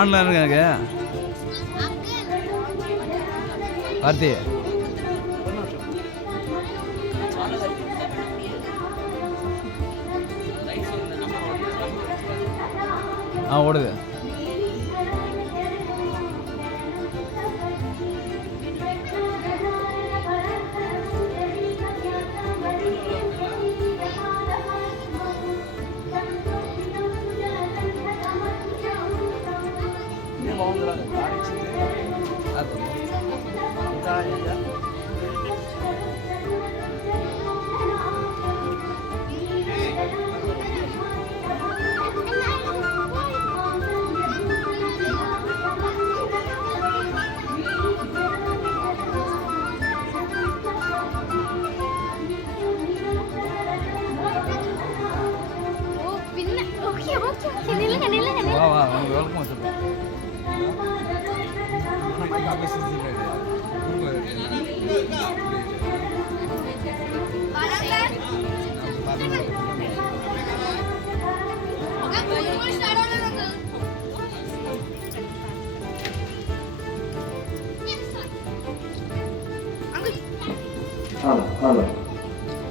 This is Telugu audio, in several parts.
ఆన్లైన్ కనుక కార్తీ ఓడదు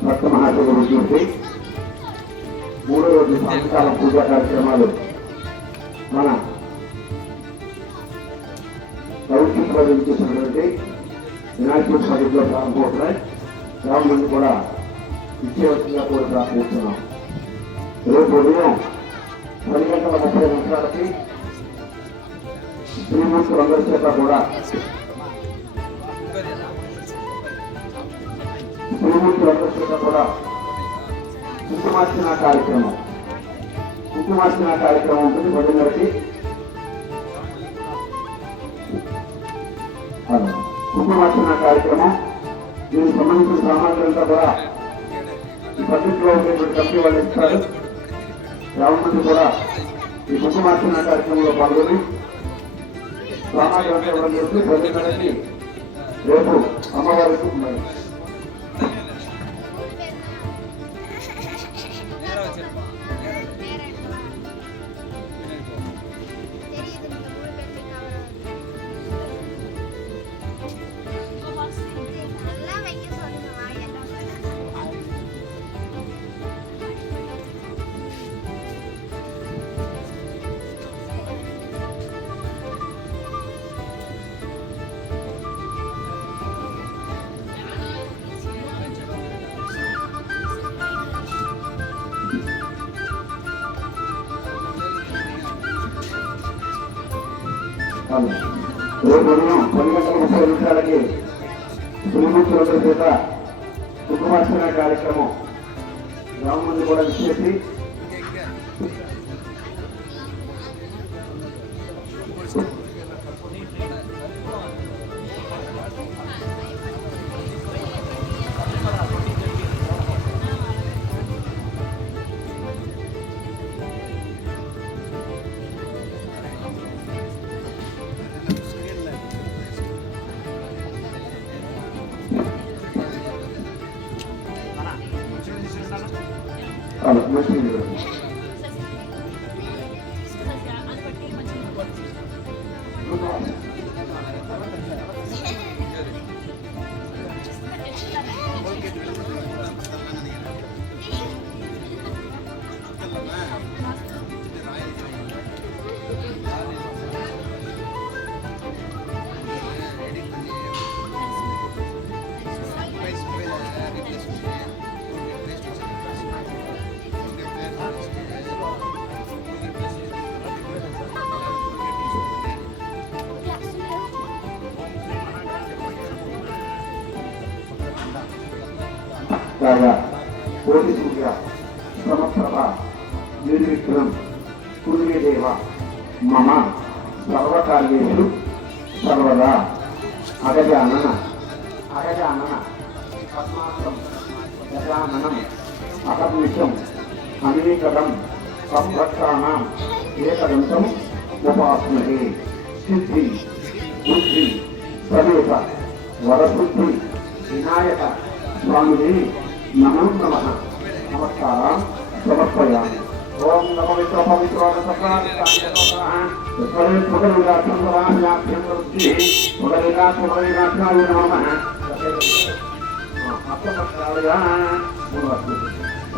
భక్త మహాశివుడు చూసి మూడో రోజు సాయంకాల పూజా కార్యక్రమాలు మన ప్రభుత్వం చేసినటువంటి వినాయకుడి సన్నిధిలో ప్రారంభమవుతున్నాయి. చాలా మంది కూడా ఇచ్చేవచ్చుగా కూడా ప్రారంభిస్తున్నాం. రేపు ఉదయం 10:30 శ్రీమూర్తులందరి చేత కూడా కుంకుమార్చన కార్యక్రమం ఉంటుంది. 10:30కి కుంకుమార్చన కార్యక్రమం. దీనికి సంబంధించిన సామాగ్రి అంతా కూడా ఈ పద్ధతిలో ఉండేటువంటి కమిటీ వాళ్ళు ఇస్తారు. రావణుడు కూడా ఈ కుంకుమార్చన కార్యక్రమంలో పాల్గొని సామాగ్రి అంతా ఇవ్వడం జరుగుతుంది. 10:30కి రేపు అమ్మవారికి రేపు ఉదయం 10:30 శ్రీమూర్తులందరి చేత కుంకుమార్చన కార్యక్రమం గ్రామం మంది కూడా ఇచ్చేసి ఛాయ కోటి సూర్య సమప్రభ నిర్విఘ్నం కురుదేవ మమ సర్వకార్యేషు సర్వదా అగజానన అగజానన పద్మాసనం గజాననం అహర్నిశం అనేకదం సంభక్షాణం ఏకదంతం ఉపాస్మహే సిద్ధి బుద్ధి ప్రవేశ వరబుద్ధి వినాయక స్వామిని నమో నమః నమస్కారం సమర్పయామి. ఓం నమ విశ్వ పవిత్రాయ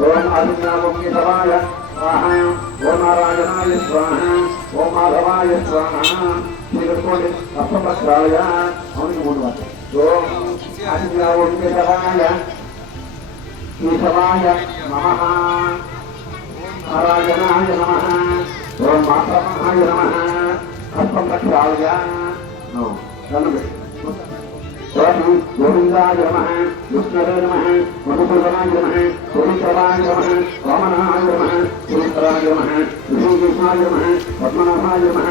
ఓం ఆదిత్యాయ స్వాహ ఓం నారాయణాయ స్వాహ ఓం మాధవాయ స్వాహ శ్రీకృష్ణుడి అష్టపత్రాయ అవును మూడు వాటి. ఓం ఆదిత్యాయ కేశవాయ నమః నారాయణాయ నమః ఓం మాధవాయ నమః అష్టపత్రాయ గోవిందాయ నమః విష్ణవే నమః మధుసూదనాయ నమః గోవిందరాయ నమః వామనాయ నమః శ్రీధరాయ నమః శ్రీకృష్ణాయ నమః పద్మనాభాయ నమః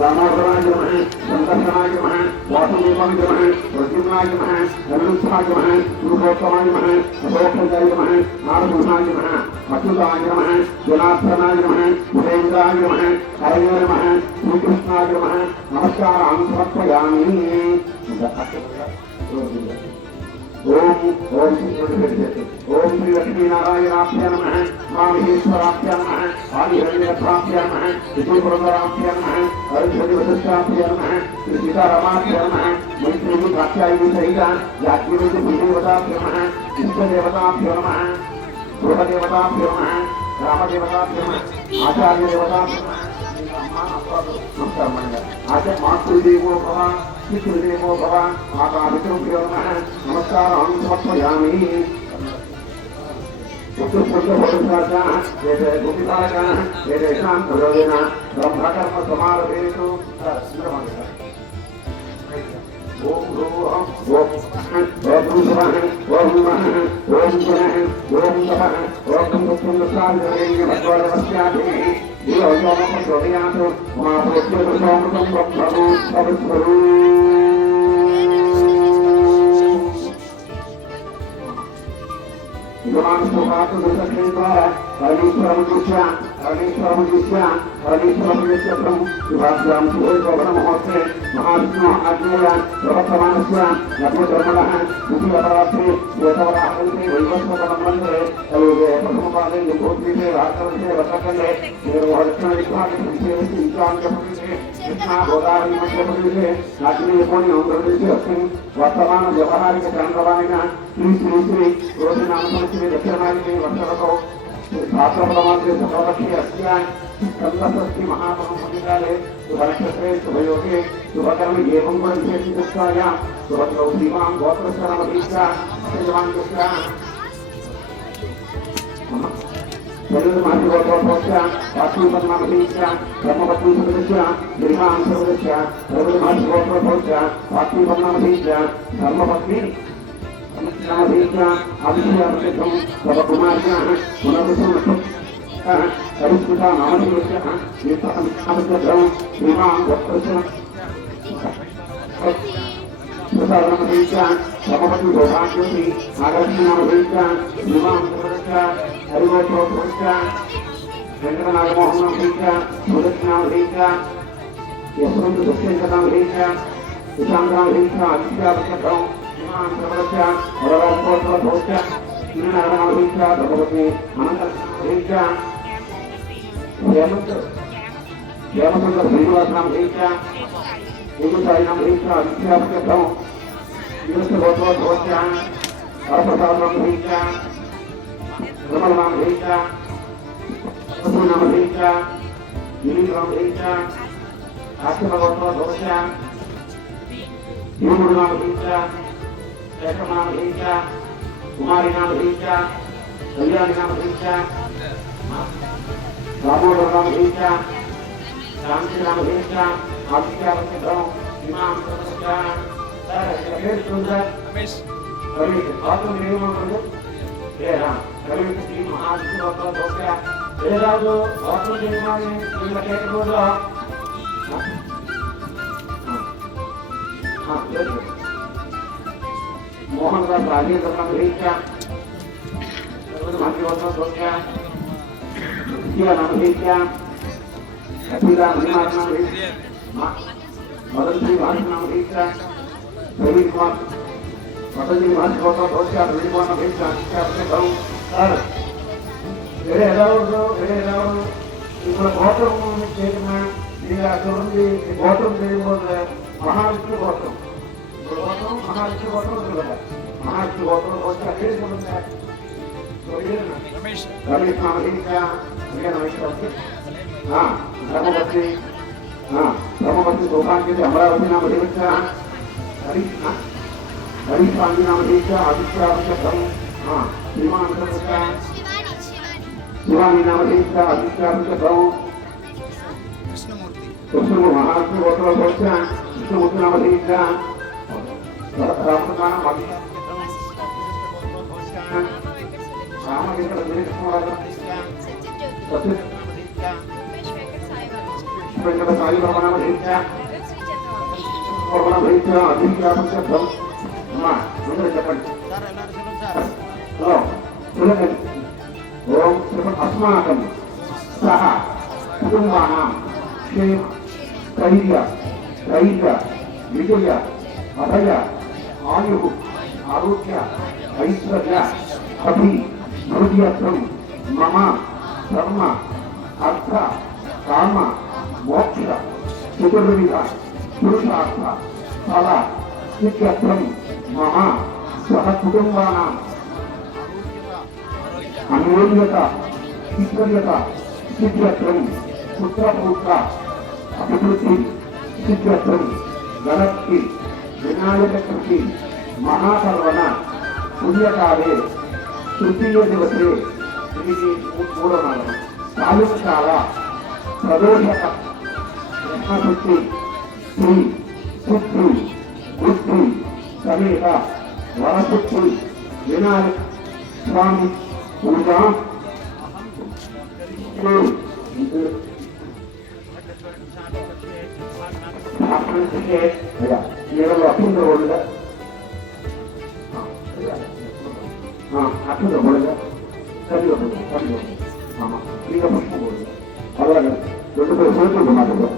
రామాధరాయ నమః సంకర్షణాయ నమః వాసుదేవాయ నమః ప్రద్యుమ్నాయ నమః అనిరుద్ధాయ నమః పురుషోత్తమాయ నమః అశోకాయ నమః నారసింహాయ నమః అచ్యుతాయ నమః జనార్దనాయ నమః సురేంద్రాయ నమః హరయే నమః శ్రీకృష్ణాయ నమః నమస్కారాన్ని సమర్పయామి. ఓం ఓం ఓం శ్రీ లక్ష్మీనారాయణాభ్య నమః మహామహేశ్వరాభ్య నమః ఆదిహరిద్రాభ్య నమః విజయపురంధరాభ్య నమః హరిహరి వశిష్టాభ్య నమః శ్రీ సీతారామాభ్య నమః మైత్రేయీ కాత్యాయనీ సహిత యాజ్ఞవల్క్య భూదేవతాభ్య నమః ఇష్టదేవతాభ్య నమః గృహదేవతాభ్య నమః రామదేవతాభ్య నమః ఆచార్యదేవతాభ్య నమః. మాతృదేవో భవ పితృదేవో భవ మాతాపితృభ్యో నమః నమస్కారాన్ని సమర్పయామి. ఏషాం ప్రయోజన బ్రహ్మకర్మ సమారభేషు ఓం ఓం ఓం ఓం ఓం ఓం మహావిష్ణు ఆజ్ఞయ ప్రవర్తమానస్య నవ్యధర్మణః ద్వితీయపరాత్రే ఏతవరాహంతే వైవస్వతమంత్రే కలుగే ప్రథమపాదే లింగోద్వీపే రాష్ట్రవదే వసకండే దక్షిణ విభాగే సంక్షేమస్య ఈశాన్యప్రదేశే కృష్ణా గోదావరి మధ్యప్రదేశే ఆగ్నేయకోణి ఆంధ్రప్రదేశే అస్మిన్ వర్తమాన వ్యవహారిక చంద్రవాణిన శ్రీ శ్రీ శ్రీ రోజునామ సంవత్సరే దక్షిణాయనే వర్షరతో భాద్రపదమాసే శుభపక్షే అస్య స్కందషష్ఠి మహాపరమకాలే శుభనక్షత్రే శుభయోగే శుభకర్మ ఏవం కూడా విశేషితాయ శుభద్రౌ శ్రీమాన్ గోత్రశరమధీశ అసజమాన్ కృష్ణ తెలుగు మహర్షి గోత్రోద్భవస్య వాస్తూపద్మామధీశ బ్రహ్మపత్ని సదస్య గిరిమాన్ సదస్య తెలుగు మహర్షి గోత్రోద్భవస్య వాస్తూపద్మామధీశ ధర్మపత్ని అభిషేకం సవకుమార్య పునరుద్ధం హరిస్మృత నామధేయస్య నిర్తహం శ్రీమాన్ గోత్రస్య ప్రసాదమధీశ బ్రహ్మపత్ని గోపాఖ్యోతి నాగలక్ష్మీనామధీశ శ్రీమాన్ సదస్య హరిగోత్రోద్భవస్య వెంకటనాగమోహనామధీశ సుదక్షిణామధీశ యశ్వంత దుష్యంకనామధీశ సుశాంతనామధీశ అభిషేకం ప్రవరస్య వరరాజోత్సవోత్సవ శ్రీనారాయణామధీశ భగవతి అనంతరమధీశ హేమసుందర శ్రీనివాసనామధీశ ఏగుసాయినామధీశ అభిషేకం శ్రీకృష్ణగోత్రోద్భవస్య వరప్రసాదనామధీశ రమణనామధీశ వసూనామధీశ గిరీంద్రనామధీశ కాశ్యపగోత్రోద్భవస్య భీముడునామధీశ ఏకనామధీశ కుమారినామధీశ కళ్యాణినామధీశ రామోదరనామధీశ శాంతినామధీశ ఆదిత్యావస్థం ఇమాం रवि बाथरूम नहीं मांगो ये हां रवि की महाविष्णु का दोस्या ये राजो बाथरूम नहीं मांगे ये मटे को दो हां मोहन का राजे का भेज क्या माटी वाला दोस्या क्या नाम है क्या अतीला नाम है मदन जी भाई नाम है क्या रवि कुमार मदन जी भाई को तो क्या रवि कुमार नाम है क्या अपने गांव सर मेरे एराव इनको बहुत में चेक में ये आचरण जी बहुत में बोल रहे महाविष्णु बहुत महाविष्णु बहुत क्या फिर बोल रहे हैं रमेश नाम है क्या हाँ ब्रह्मपति दुकान के लिए अमरावती नाम है हरीश पांडे नाम है क्या आदित्य हाँ शिवानी नाम है क्या आदित्य कृष्णमूर्ति महाराष्ट्र कृष्णमूर्ति नाम है क्या रामनाम रामकृष्ण वेंकट साई बाबा नाम है और भैया अधिक शब्दम अम्मा मुझे చెప్పండి హలో చూడండి ఓం అస్మాకం సహ కుటుంబానాం క్షేమ ధైర్య విజయ అభయ ఆయు ఆరోగ్య ఐశ్వర్య అభి హృదయత్వం మమ ధర్మ అర్థ కామ మోక్ష చతుర్విధ పురుషార్థ ఫల నిత్యత్వం మమ సహ కుటుంబానాం అన్యోన్యత ఈశ్వర్యత సిద్ధ్యత్వం పుత్రపౌత్ర అభివృద్ధి సిద్ధ్యత్వం గణపతి వినాయక కృషి మహాపర్వణ పుణ్యకాలే తృతీయ దివసే ఇది మూడో నాలుగు సాయంకాల ప్రదోషక కృష్ణశక్తి శ్రీ శుద్ధి బుద్ధి సమేత వరశక్తి వినాయక స్వామి పూజ अखंड बोलेगा हाँ अखंड बोलेगा सभी हाँ ठीक है प्रश्न बोलेगा अलग जो तो सोच तो बना देगा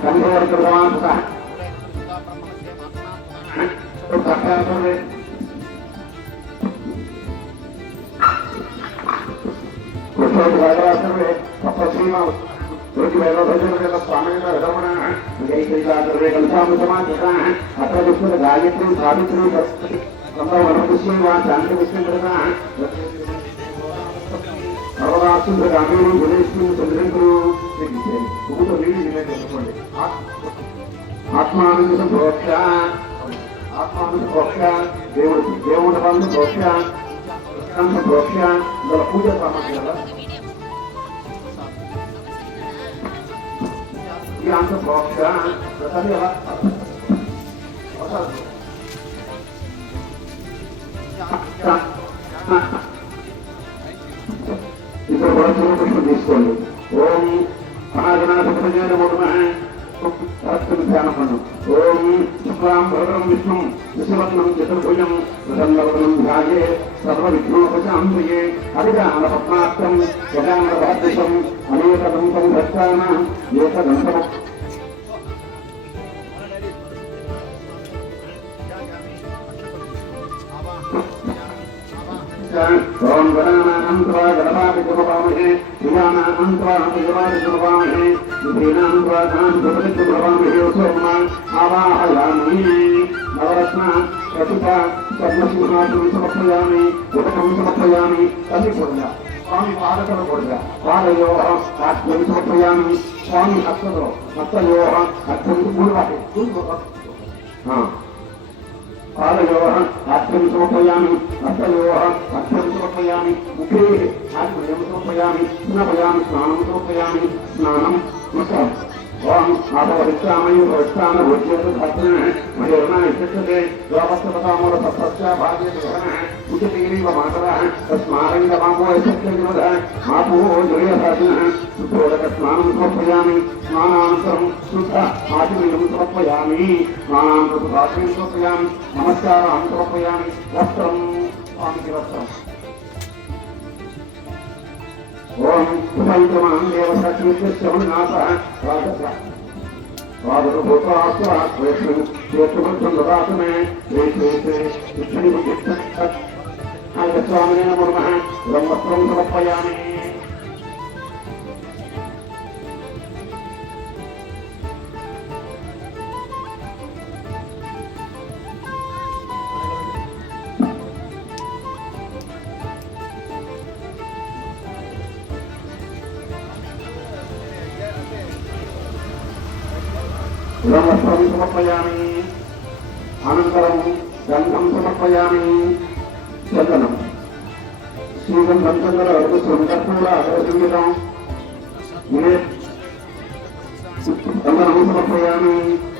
कंधे कर रहा है तो करता है तपस्वीमा रोटी वेलो भजन के स्वामी का रमण जय श्री राधे कलशाम समाधता है अत्र विष्णु गायत्री सावित्री सरस्वती संभव अनुपुष्टि वा शांति विष्णु करना सर्वरात्रि गांधी गुणेश्वरी चंद्रेंद्र बहुत लीड दिने చేసుకోండి ఆత్మానంద ప్రోక్ష దేవుడి వల్ల ప్రోక్ష కృష్ణ ప్రోక్ష ఇలా పూజ సామాగ్రి కదా ఈ అంత ప్రోక్ష ప్రతి అలా ఇప్పుడు కూడా పుష్పం తీసుకోండి ఓం మహాగణాధిపతయే నమో నమః ధ్యానం పన్ను ఓం శుక్లాం వరదం విష్ణుం విశ్వవత్నం చతుర్భుజం ప్రసన్నవదనం ధ్యాయే సర్వవిఘ్నోపశాంతయే అభిధాన పద్మార్థం గజానన భాద్యశం అనేకదంతం భక్తానాం ఏకదంతం ओम गणानां त्वा गणपाति गुरुपामहे शिवानां त्वा शिवानि गुरुपामहे विधीनां त्वा तां गुरुपति गुरुपामहे सोमा आवाहयामि नवरत्न प्रतिभा पद्मसिंहासनं समर्पयामि उपकं समर्पयामि तदि कोड्या स्वामी पादकं कोड्या पादयोः आत्मं समर्पयामि स्वामी हस्तयोः हस्तं गुरुवाहे हाँ पादयोः आत्मं समर्पयामि हस्तयोः हस्तं समर्पयामि मुखे आत्मं समर्पयामि स्नापयामि स्नानं समर्पयामि स्नानं नमस्कारः ओम आपोहिष्ठामयि भविष्ठान भूज्येतु धात्रे मयोना इत्यते द्वापस्तपतामोर सत्तस्य भाग्ये ग्रहणः उचितीव मातरः तस्मारङ्गमामो इत्यते विनोदः मापुः जयधातिनः शुद्धोदकस्नानं समर्पयामि स्नानानन्तरं शुद्ध आचमनं समर्पयामि स्नानानन्तरं आचमनं समर्पयामि नमस्कारान् समर्पयामि वस्त्रं स्वामिके वस्त्रम् ओम उपैतमां देवसख्यस्य मन्नाथः राजस्य स्वादनुभूतास्वात् वेष्णु चेतुमन्त्रं ददातु मे वेष्णुते इच्छनिमुक्तः आयस्वामिने नमो नमः ब्रह्मवस्त्रं समर्पयामि ब्रह्मवस्त्रं समर्पयामि अनन्तरं गन्धं समर्पयामि चन्दनं श्रीगन्धं चन्दनवर्गस्वं कर्पूरागरसंयुतं चन्दनं समर्पयामि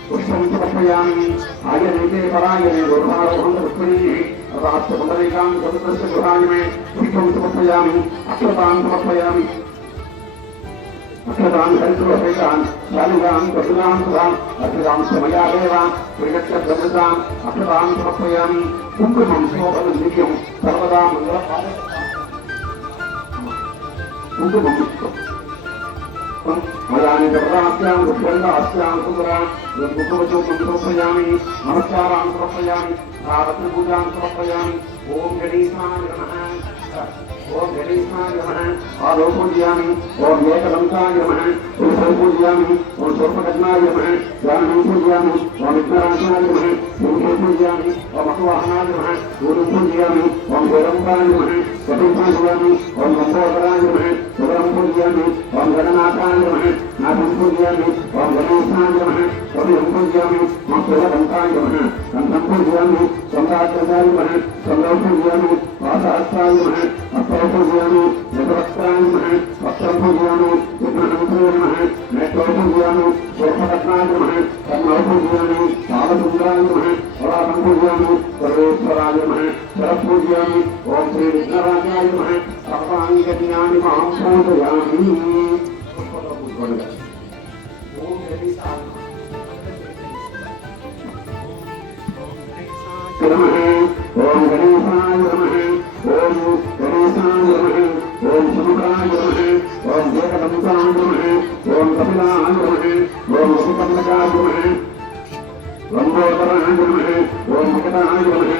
पुष्पं समर्पयामि आयनेते परायणे दुर्भारोहं रुक्मिणीः राष्ट्रपुण्डरीकां समुद्रस्य गृहाय मे पुष्पं समर्पयामि अक्षतां समर्पयामि अक्षतां हरिद्रवसेतां शालिगां कपिलां सुधां अक्षतां समया देवां प्रियस्य ब्रह्मतां अक्षतां समर्पयामि कुङ्कुमं शोभनं नित्यं सर्वदा मङ्गलपादं कुङ्कुमं मयानि जगदास्यां दुष्गन्धास्यां सुन्दरां कुङ्कुमचूर्णं समर्पयामि नमस्कारां समर्पयामि प्रारब्धपूजां समर्पयामि ॐ गणेशाय नमः ओम गणेशाय नमः आलो पूजयामि ओम एकदंताय नमः तुलसी पूजयामि ओम सर्वकर्णाय नमः ज्ञानं पूजयामि ओम विघ्नराजाय नमः सिंहे पूजयामि ओम अक्वाहनाय नमः गुरु पूजयामि ओम वेदंताय नमः कपिं पूजयामि ओम लंबोदराय नमः सुरं पूजयामि ओम गणनाथाय नमः नाथं पूजयामि ओम गणेशाय नमः कपिं पूजयामि ओम शिवदंताय नमः कंठं पूजयामि सम्राटाय नमः चन्द्रं पूजयामि वासहस्राय नमः पूजयामि नवरत्राय नमः वस्त्रं पूजयामि विघ्नहन्त्रे नमः नेत्रों पूजयामि शोभरत्नाय नमः कर्णौ पूजयामि कालसुन्दराय नमः वराहं पूजयामि सर्वेश्वराय नमः शरः पूजयामि ॐ श्री विघ्नराजाय नमः सर्वाणि यज्ञानि मां पूजयामि ओम गणेशाय नमः ओम गणेशाय नमः ओम समुद्राय नमः ओम एकदंताय नमः ओम कपिलाय नमः ओम सुकर्णकाय नमः लंबोदराय नमः ओम विकटाय नमः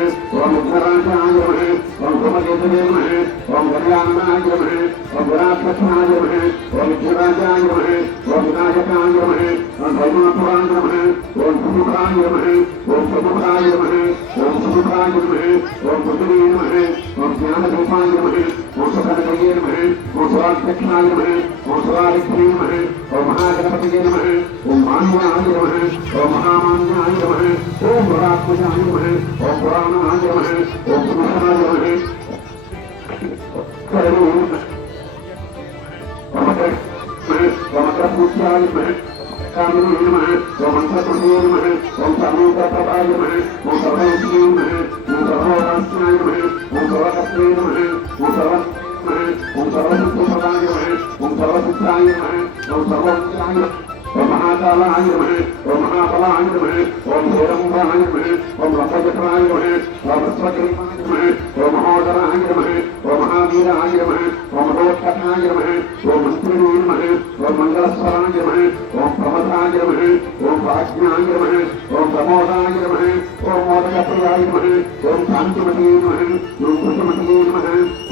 ओम विघ्नराजाय नमः ओम धूमकेतवे नमः ओम गणयानाय नमः ओम विराट्पक्षाय नमः ओम विघ्नराजाय नमः ओम विनायकाय नमः ओम भैरवपुराय नमः ओम सुमुखाय नमः ओम समुखाय नमः ओम सुमुखाय नमः ओम पृथ्वी नमः ओम ज्ञानरूपाय नमः ओम सुखनकये नमः ओम सुराध्यक्षाय नमः ओम सुरारित्रे नमः ओम महागणपतये नमः ओम मान्याय नमः ओम महामान्याय नमः ओम पुरात्मजाय नमः ओम पुराणाय नमः ओम पुरुषाय नमः ओम अग्रपूज्याय नमः कामिनी नमः ओम मंत्रपुण्ये नमः ओम सर्वोपप्रभाय नमः ओम सर्वैश्वर्ये नमः ओम सर्वोदास्याय नमः ओम सर्वकर्त्रे नमः ओम सर्व ओम सर्वसिद्धप्रदाय नमः ओम सर्वसिद्धाय नमः ओम सर्वोच्चाय ओम महाकालाय नमः ओम महाबलाय नमः ओम हेरम्बाय नमः ओम लंबचक्राय नमः ओम विश्वकर्माय नमः ओम महोदराय नमः ओम महावीराय नमः ओम रोत्कटाय नमः ओम मंत्रिणे नमः ओम मंगलस्वराय नमः ओम प्रमदाय नमः ओम भाग्याय नमः ओम प्रमोदाय नमः ओम मोदकप्रियाय नमः ओम शांतिमते नमः ओम कुसुमते नमः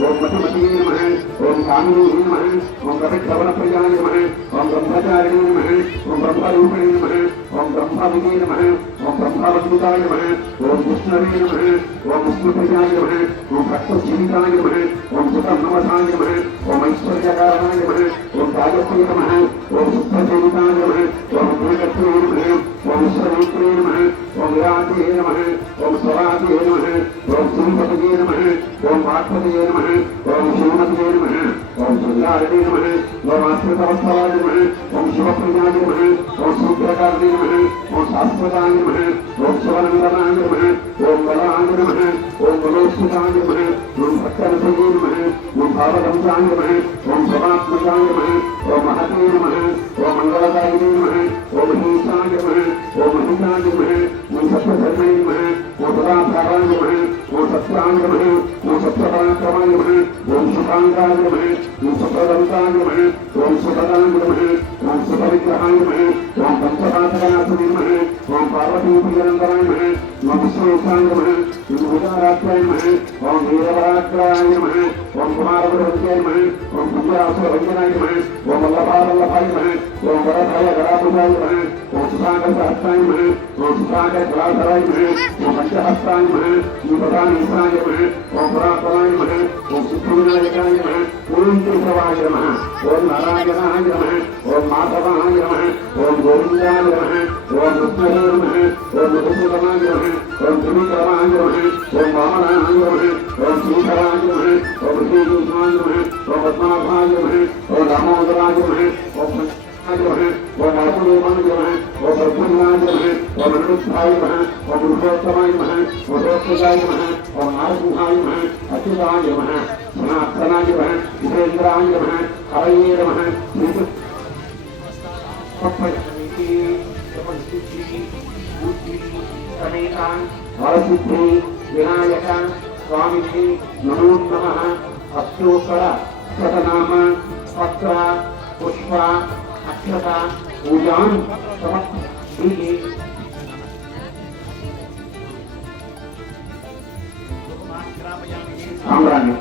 ओम मधुमते नमः ओम कामिनी नमः ओम कविश्रवणप्रियाय नमः ओम ब्रह्मचारिणे नमः ओम ब्रह्मरूपिणे नमः ओम ब्रह्मविदे नमः ఓం బ్రహ్మవద్గీతాయ నమః ఓం విష్ణవే నమః ఓం విష్ణుప్రియాయ నమః ఓం భక్తజీవితాయ నమః ఓం సుతనమసాయ నమః ఓం ఐశ్వర్యకారణాయ నమః ఓం రాజస్వే నమః ఓం శుద్ధజీవితాయ నమః ఓం గురుకత్వే నమః ఓం విశ్వనేత్రే నమః ఓం విరాటే నమః ఓం స్వరాటే నమః ఓం శ్రీపతయే నమః ఓం వాక్పతయే నమః ఓం శివమతయే నమః ఓం శృంగారటే నమః ఓం ఆశ్రితవత్సలాయ నమః ఓం శివప్రియాయ నమః ఓం సూత్రకారణే నమః ఓం శాశ్వతాయ నమః ఓం శివనందనాయ నమః ఓం బలాయ నమః ఓం బలోష్ఠితాయ నమః ఓం భక్తరసయే నమః ఓం భావదంసాయ నమః ఓం సమాత్మకాయ నమః ఓం మహతే నమః ఓం మంగళదాయినే నమః ఓం మహేశాయ నమః ఓం మహితాయ నమః ఓం సత్యధర్మే నమః ఓం సదాచారాయ నమః ఓం సత్యాయ నమః ఓం సత్యపరాక్రమాయ నమః ఓం సుఖాంగాయ నమః ఓం సుప్రదంతాయ నమః ఓం సుఖదాయ నమః ఓం సుఖవిగ్రహాయ నమః ఓం పంచపాతకనాథనే నమః ఓం పార్వతీప్రియంకరాయ నమః ఓం విశ్వేశాయ నమః ఓం భుజారాధ్యాయ నమః ఓం వీరవరాగ్రాయ నమః ఓం కుమారవరవద్యాయ నమః ఓం పుణ్యాసురవంజనాయ నమః ఓం వల్లభావల్లభాయ నమః ఓం వరభయ గరాభుజాయ నమః ఓం సుధాకరసహస్రాయ నమః ఓం సుధాకరకళాధరాయ నమః ఓం పంచహస్తాయ నమః ఓం ప్రధానేశాయ నమః ఓం పురాతనాయ నమః ఓం సిద్ధివినాయకాయ నమః ఓం కేశవాయ నమః ఓం నారాయణాయ నమః ఓం మాధవాయ నమః ఓం గోవిందాయ నమః ఓం కృష్ణాయ నమః ఓం మధుసూదనాయ నమః ఓం త్రివిక్రమాయ నమః ఓం వామనాయ నమః ఓం శ్రీధరాయ నమః ఓం శ్రీకృష్ణాయ నమః ఓం పద్మనాభాయ నమః ఓం దామోదరాయ నమః ఓం ఓం వాసుదేవాయ నమః ఓం ప్రద్యుమ్నాయ నమః ఓం అనిరుద్ధాయ నమః ఓం పురుషోత్తమాయ నమః ఓం రోత్పజాయ నమః ఓం నారసింహాయ నమః అచ్యుతాయ నమః సనాతనాయ నమః విజయేంద్రాయ నమః హరయే నమః వరసిద్ధి వినాయక స్వామికి నమో నమః అష్టోత్తర శతనామ పత్ర పుష్ప అక్షత పూజాన్ సమర్పి సామ్రాణి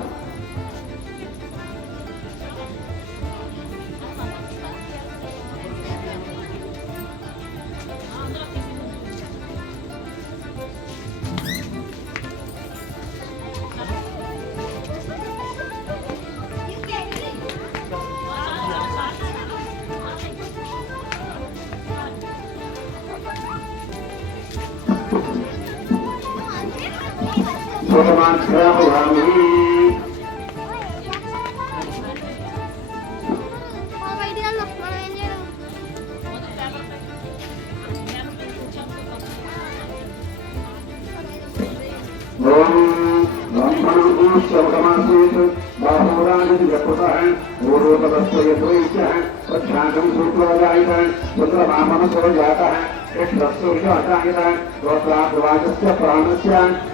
శ్రావయామి ఓం బ్రహ్మణో శ్రవణమాసేత్ బాహురాజి జపతః పూర్వపదస్వయత్వైత్యః ప్రఖ్యాతం సూత్రోజాయిత చంద్రమామనసో జాతః యక్షరస్సూర్యోజాయిత గోత్రాద్వాచస్య ప్రాణస్య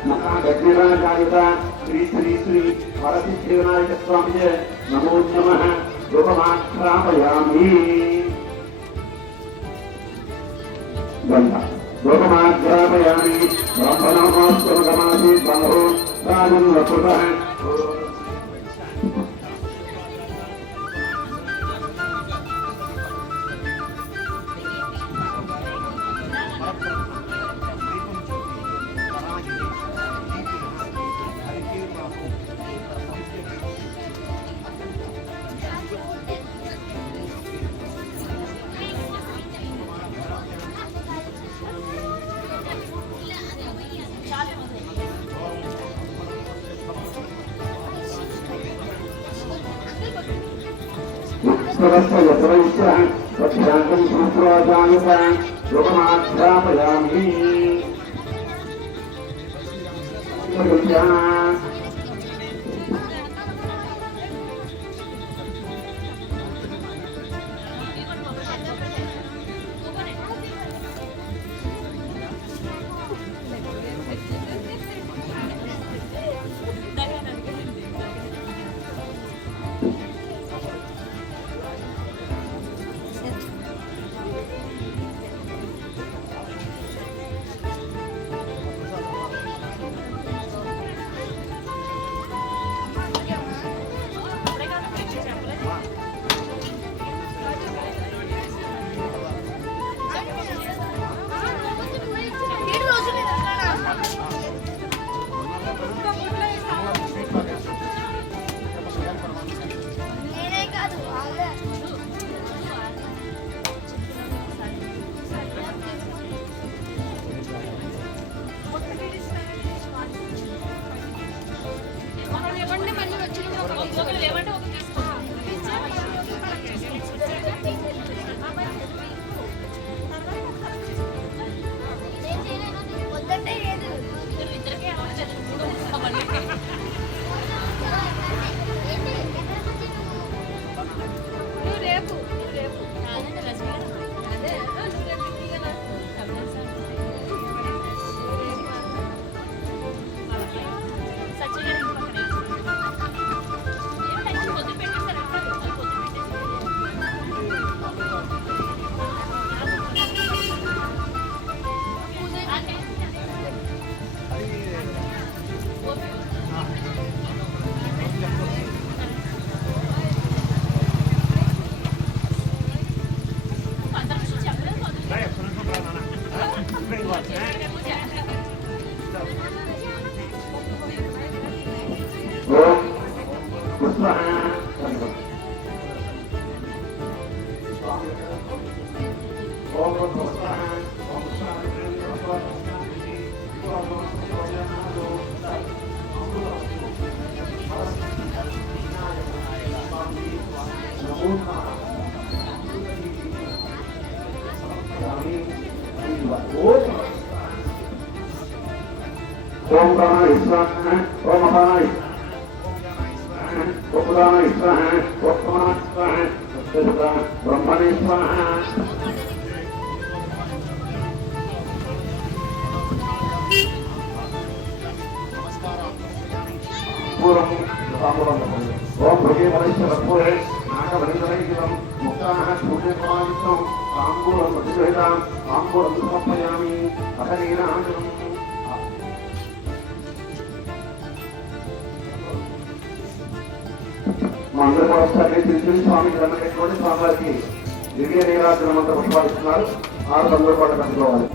మహాదగ్నిరాజాయిత శ్రీ శ్రీ శ్రీ వరసిద్ధివినాయక స్వామియే నమో నమః రూపమాఖ్యాపయామి గంధ రూపమాఖ్యాపయామి బ్రహ్మణోస్తమగమాసి బాహు రాజం వసుతః యత్రైత్యః ప్రఖ్యాతం సూత్రోజాయిత రూపమాఖ్యాపయామి ओम प्राणाय स्वाहा ओम अपानाय ओम उदानाय स्वाहा ओम समानाय स्वाहा तथा ब्रह्मणे स्वाहा पूर्वं ओम भगे वैश्वरपूरे नागवरिन्दरैकिलं मुक्ताः सूर्यप्रमादितं ताम्बूलं प्रतिगृहीतां ताम्बूलं समर्पयामि अहनीनाजनम् मंगल पाठशाले तिरुपति स्वामी ग्रहण स्वामी वाరికి దివ్య నీరాజనం అంతా పుష్పాలిస్తున్నారు. 600 రూపాయలు కట్టుకోవాలి.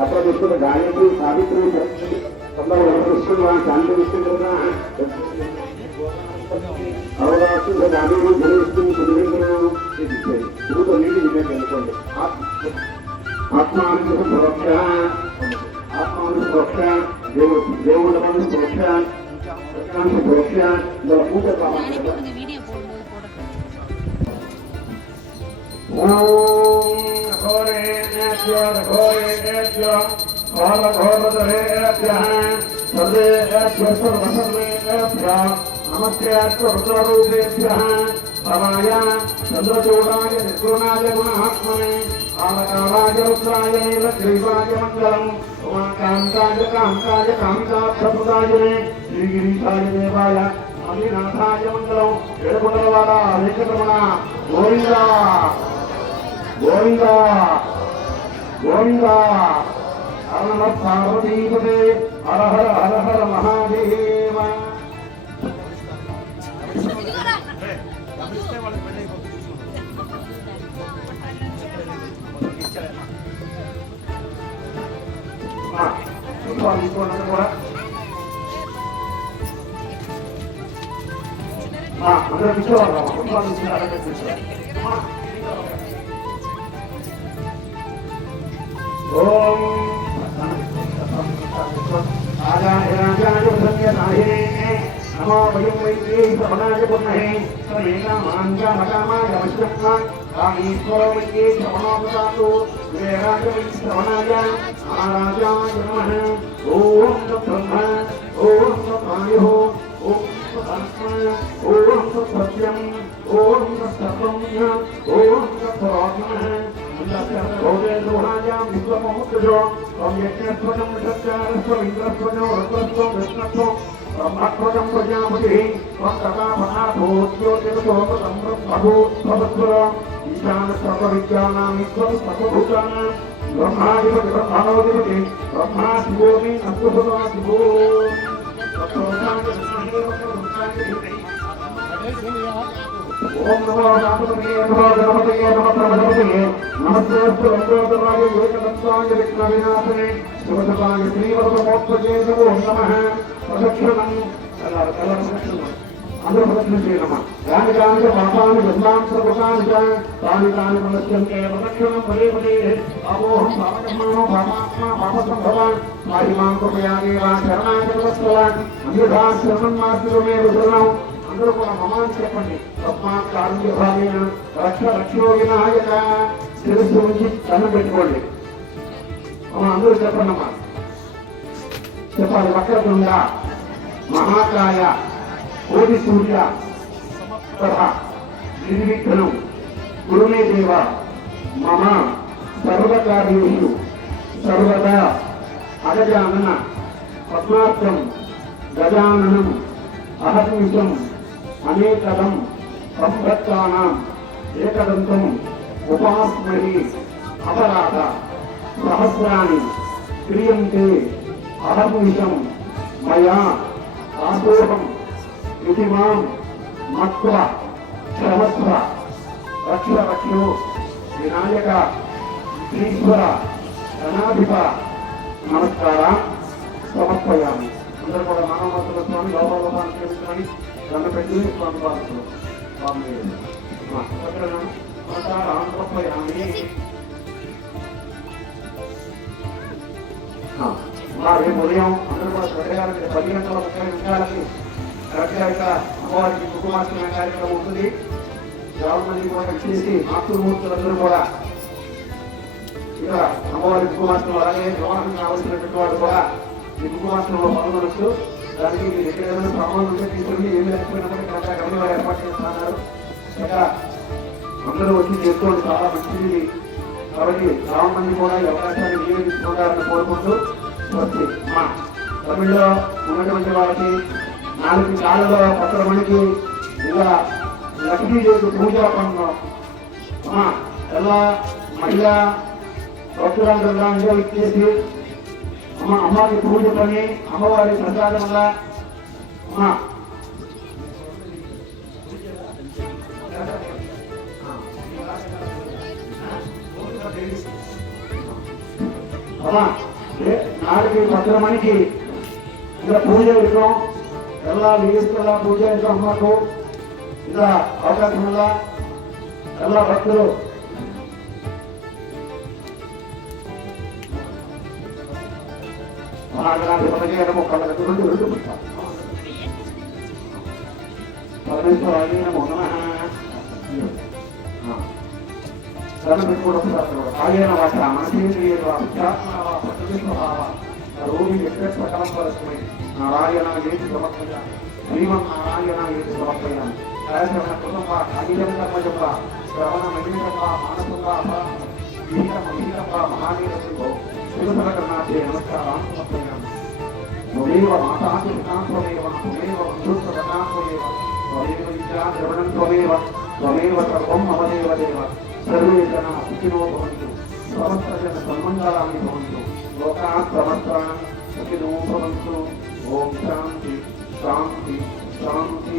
अथवा जिसको गायत्री सावित्री शांति అవకాశం గాంధీ ఇప్పుడు నీటి వినేటువంటి ఆత్మాను సురక్ష ఆత్మాను సురక్ష దేవుళ్ళ సురక్ష సురక్ష పూజ नमस्ते रुद्रूपेभ्यः हवाय चंद्रचूडाय निर्गुणाय गुणात्मने आलकालाय रुद्राय नीलग्रीवाय मंगलम् उमाकान्ताय कान्ताय कामितार्थप्रदायिने श्रीगिरीशाय देवाय अमिनाथाय मंगलम् एडकुंडलवाड वेंकटरमण गोविंदा गोविंदा गोविंदा हर नमः पार्वतीपते हर हर हर हर महादेव ओम आजाय राजाय प्रसन्नताये नमो वयं वैद्ये श्रवणाय पुण्ये समेना मांगा मकामाय वश्यक्मा कामीश्वरो वैद्ये श्रवणोपदातु वेराज वै श्रवणाय महाराजाय नमः ओम ब्रह्मा ओम वायुः ओम तत्त्वा ओम सत्यम् ओम सत्सम्य ओम तत्त्वात्मः भोगे दोहायां विश्वमोक्षजो यज्ञस्वजं सत्यारस्वं इन्द्रस्वजं रुद्रस्वं विष्णुस्वं ब्रह्मस्वजं प्रजापतिः त्वं तथाभूत्योतिर्भोगतं ब्रह्मभूत्भवत्वर ईशानसर्वविद्यानां विश्वं सर्वभूतानां ब्रह्माधिपति ब्रह्मणोऽधिपति ब्रह्मा शिवो मे अस्तु सदा शिवो तत्त्वज्ञानस्य ఓం నమో గణపతయే నమో గణపతయే నమో ప్రమదపతయే నమస్తేస్తు రంగోదరాయ ఏకదంతాయ విఘ్న వినాశనే శివసపాయ శ్రీవరదమోత్సజే నమో నమః ప్రదక్షిణం ప్రదక్షిణం అందరూ ప్రదక్షిణం చేయనమ్మా యాని కాని పాపాని జన్మాం సర్వకాని తాని తాని ప్రదక్షిణే ప్రదక్షిణం పదే పదే అమోహం పాపకర్మాణో పాపాత్మా పాపసంభవాన్ మాహిమాం కృపయాదేవా శరణాగతవత్సలాన్ అన్యథా శరణం నాస్తిమే శరణం అందరూ కూడా మమాన్ని చెప్పండి తస్మాత్ కారుణ్య భావేన రక్ష రక్షో వినాయక శిరస్సు ఉంచి దండం పెట్టుకోండి అమ్మా అందరూ చెప్పండి అమ్మా చెప్పాలి వక్రతుండ మహాకాయ కోటి సూర్య సమప్రభ నిర్విఘ్నం గురుమే దేవ మమ సర్వకార్యేషు సర్వదా అగజానన పద్మార్థం గజాననం అహర్నిశం అనేకదం సంభక్తానాం ఏకదంతం ఉపాస్మహి అపరాధ సహస్రాణి క్రియంతే అహర్నిశం మయా దాసోహం ఇది మాం మత్వ క్షమస్వ రక్ష రక్షో వినాయక ఈశ్వర గణాధిప నమస్కార సమర్పయామి అందరూ కూడా మానవత్వ స్వామి గౌరవాన్ని చేసుకొని దండ పెట్టి స్వామి బాధలు స్వామి సమర్పయామి. రేపు ఉదయం అందరూ కూడా చదివానికి 10 గంటల 30 నిమిషాలకి కరెక్ట్గా అమ్మవారికి కుటుంబాశ్రమ కార్యక్రమం ఉంటుంది. చాలా మంది కూడా చేసి మాతృమూర్తులందరూ కూడా ఇక్కడ అమ్మవారి కుటుంబాశ్రమం అలాగే వివాహం కావాల్సినటువంటి వాడు కూడా ఈ కుటుంబాశ్రమంలో పాల్గొనవచ్చు. దానికి మీరు ఎక్కడ ఏమైనా ప్రమాణం ఉంటే తీసుకుని ఏమి లేకపోయినా కూడా ఇక్కడ గమని వారు ఏర్పాటు చేస్తున్నారు. ఇక్కడ అందరూ వచ్చి చేసుకోండి, చాలా మంచిది. కాబట్టి చాలా మంది కూడా ఈ అవకాశాన్ని వినియోగించుకుంటారని కోరుకుంటూ వస్తే మా తమిళ్లో ఉన్నటువంటి వాళ్ళకి 4 కాళ్ళలో పక్కన మణికి ఇలా లక్ష్మీదేవి పూజా పండుగ ఎలా మహిళా భక్తులందరూ ఇచ్చేసి అమ్మవారి పూజ పని అమ్మవారి ప్రసాదం వల్ల நாளைக்கு 10 மணிக்கு இந்த பூஜை இருக்கும். எல்லா లీడర్స్ల పూజ இருக்கும். అమ్మకు இந்த అవకాశం వల్ల எல்லா భక్తులు పరమేశ్వరాయ నమో నమః ఆయేన వాచ మనసేంద్రియేర్వా విచాత్మనా వా ప్రకృతిస్వభావ కరోమి యత్సకలం పరస్మై నారాయణాయేతి సమర్పయామి. శ్రీమన్నారాయణాయేతి సమర్పయామి. కాయశ్రవణ కృతం వా అనిజం కర్మజం వా శ్రవణ మణిజం వా మానసం వా విహితం వా మహానీరసింహో శివసరకర్ణాథే నమస్కారాన్ సమర్పయామి. త్వమేవ మాతాసి పితా త్వమేవ త్వమేవ బంధుశ్చ సఖా త్వమేవ త్వమేవ విద్యా ద్రవిణం త్వమేవ త్వమేవ సర్వం మమ దేవ దేవ. सर्वे जना सुखिनो भवन्तु, समस्त जन सन्मङ्गलानि भवन्तु, लोकाः समस्ताः सुखिनो भवन्तु. ओम शांति शांति शांति.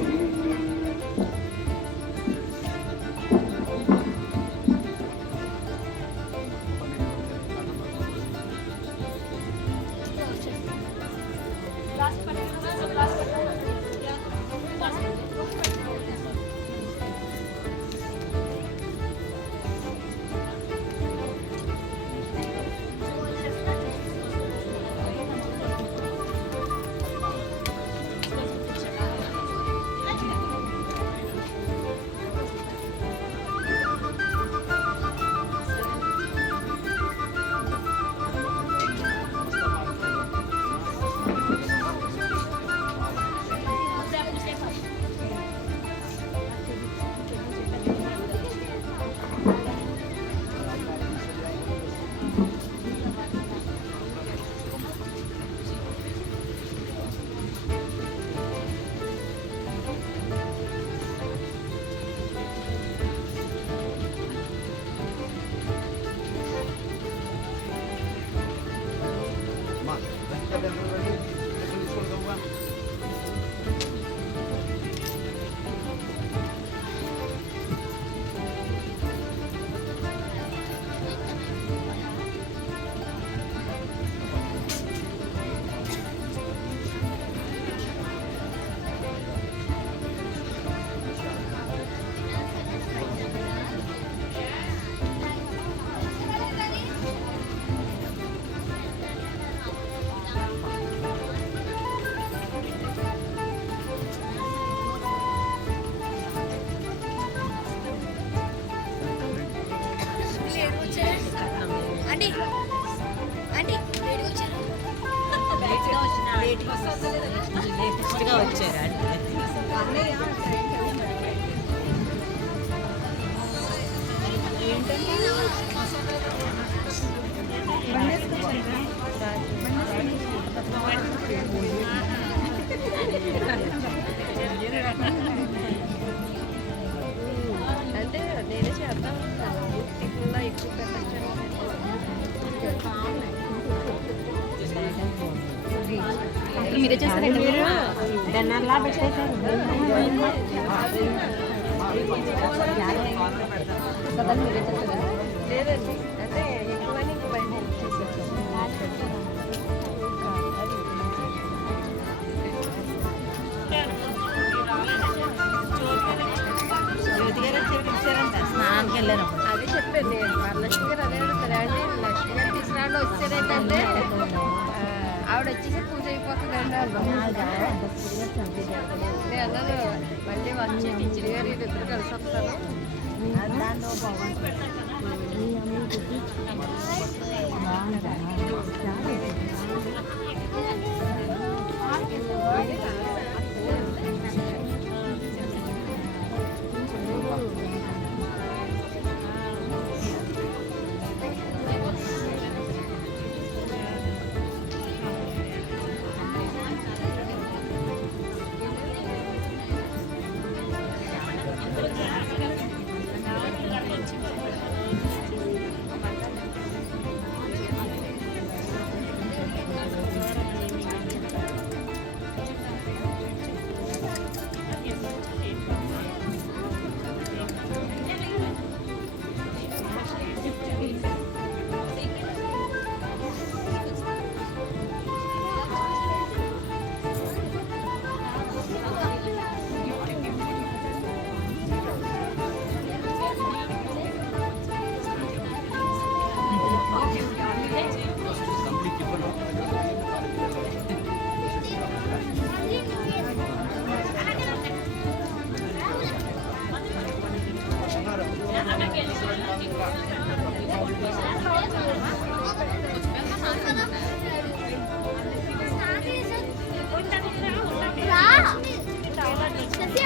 అంటే నేనే చేద్దాం ఇట్లా ఎక్కువ పెట్టచ్చు మీరే చేస్తారండి మీరు దన్నార్లా పెట్టేశారు మీరే చేస్తారా లేదండి అంటే ఎక్కువని ఇంక బయట స్నానానికి వెళ్ళారు అది చెప్పాను నేను వరలక్ష్మి గారు అదే అడుగుతారు అండి లక్ష్మి గారు తీసుకురాండి వచ్చారేంటంటే ఆవిడ వచ్చేసి పూజ అయిపోతుందండి అన్నాను నేను అన్నాను మళ్ళీ వచ్చి టీచర్ గారు ఇద్దరు కలిసి వస్తాను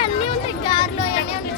అన్నీ ఉంటాయి కార్లో అన్నీ ఉంటాయి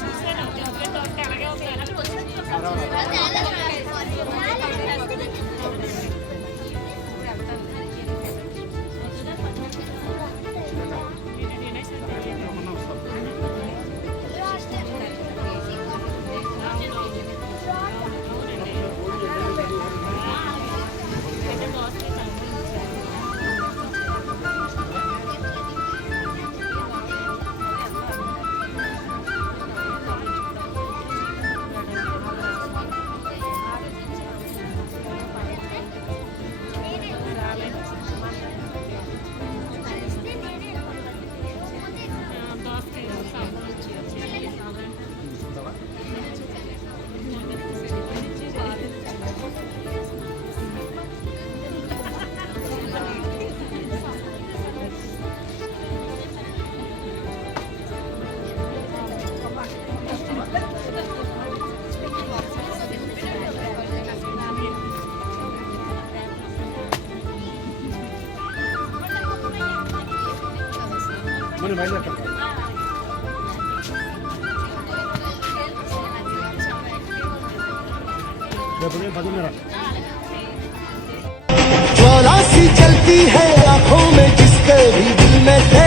ज्वाला सी चलती है आंखों में जिसके भी दिल में थे